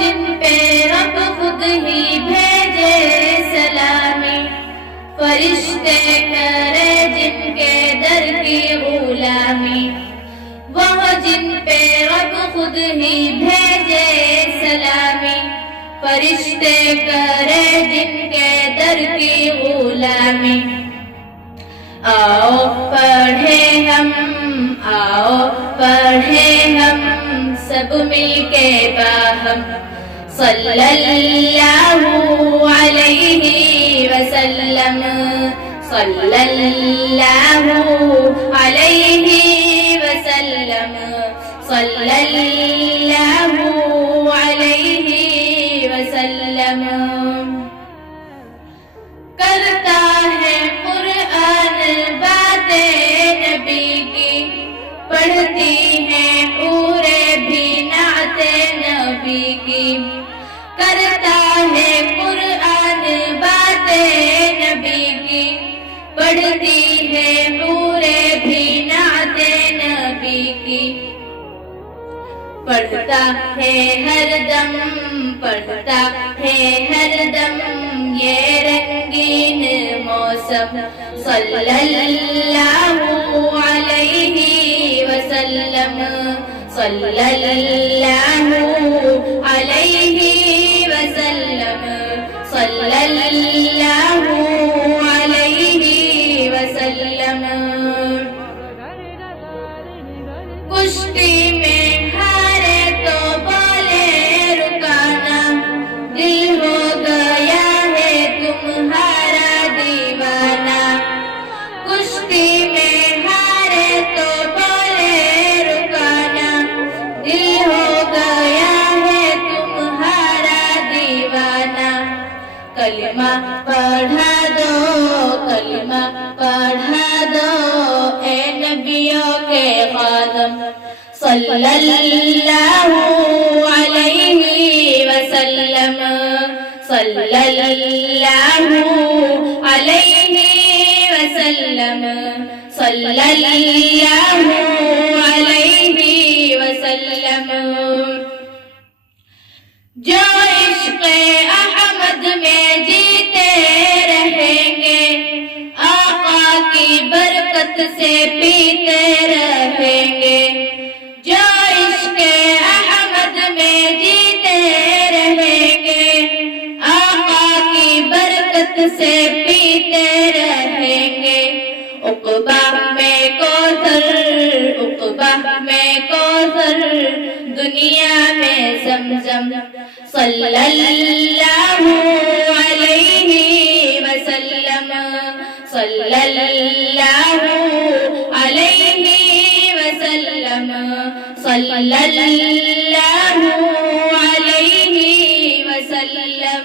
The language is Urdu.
جن پہ رب خود ہی بھیجے سلامی، فرشتے کرے جن کے در کی غلامی، وہ جن پہ رب خود ہی بھیجے سلامی، فرشتے کرے جن کے در کی غلامی۔ آؤ پڑھے ہم، آؤ پڑھے ہم سب مل کے باہم، صلی اللہ علیہ وسلم، صلی اللہ علیہ وسلم، صلی اللہ علیہ وسلم۔ کرتا ہے قرآن باتیں نبی کی، پڑھتی ہیں پورے بھی نعت نبی کی، کرتا ہے قرآن باتیں نبی کی، پڑھتی ہے پورے بھی نعت نبی کی، پڑھتا ہے ہر دم، پڑھتا ہے ہر دم یہ رنگین موسم، صلی اللہ علیہ وسلم، صلی اللہ علیہ وسلم، صلی اللہ علیہ وسلم۔ کشتی میں ہارے تو بولے رکانا، دل ہو گیا ہے تمہارا دیوانہ، کشتی میں ہارے تو بولے رکانا، دل ہو گیا ہے تمہارا دیوانہ۔ کلمہ پڑھا دو، کلمہ پڑھا دو اے نبیوں کے خادم، صلی اللہ علیہ وسلم، صلی اللہ علیہ وسلم، صلی اللہ علیہ وسلم۔ جو عشق احمد میں جیتے رہیں گے، آقا کی برکت سے پیتے رہیں گے، جو عشق احمد میں جیتے رہیں گے، آقا کی برکت سے پیتے رہیں گے۔ عقبہ میں کوثر، عقبہ میں کوثر، دنیا میں زمزم، صلی اللہ علیہ وسلم، صلی اللہ علیہ وسلم، صلی اللہ علیہ وسلم۔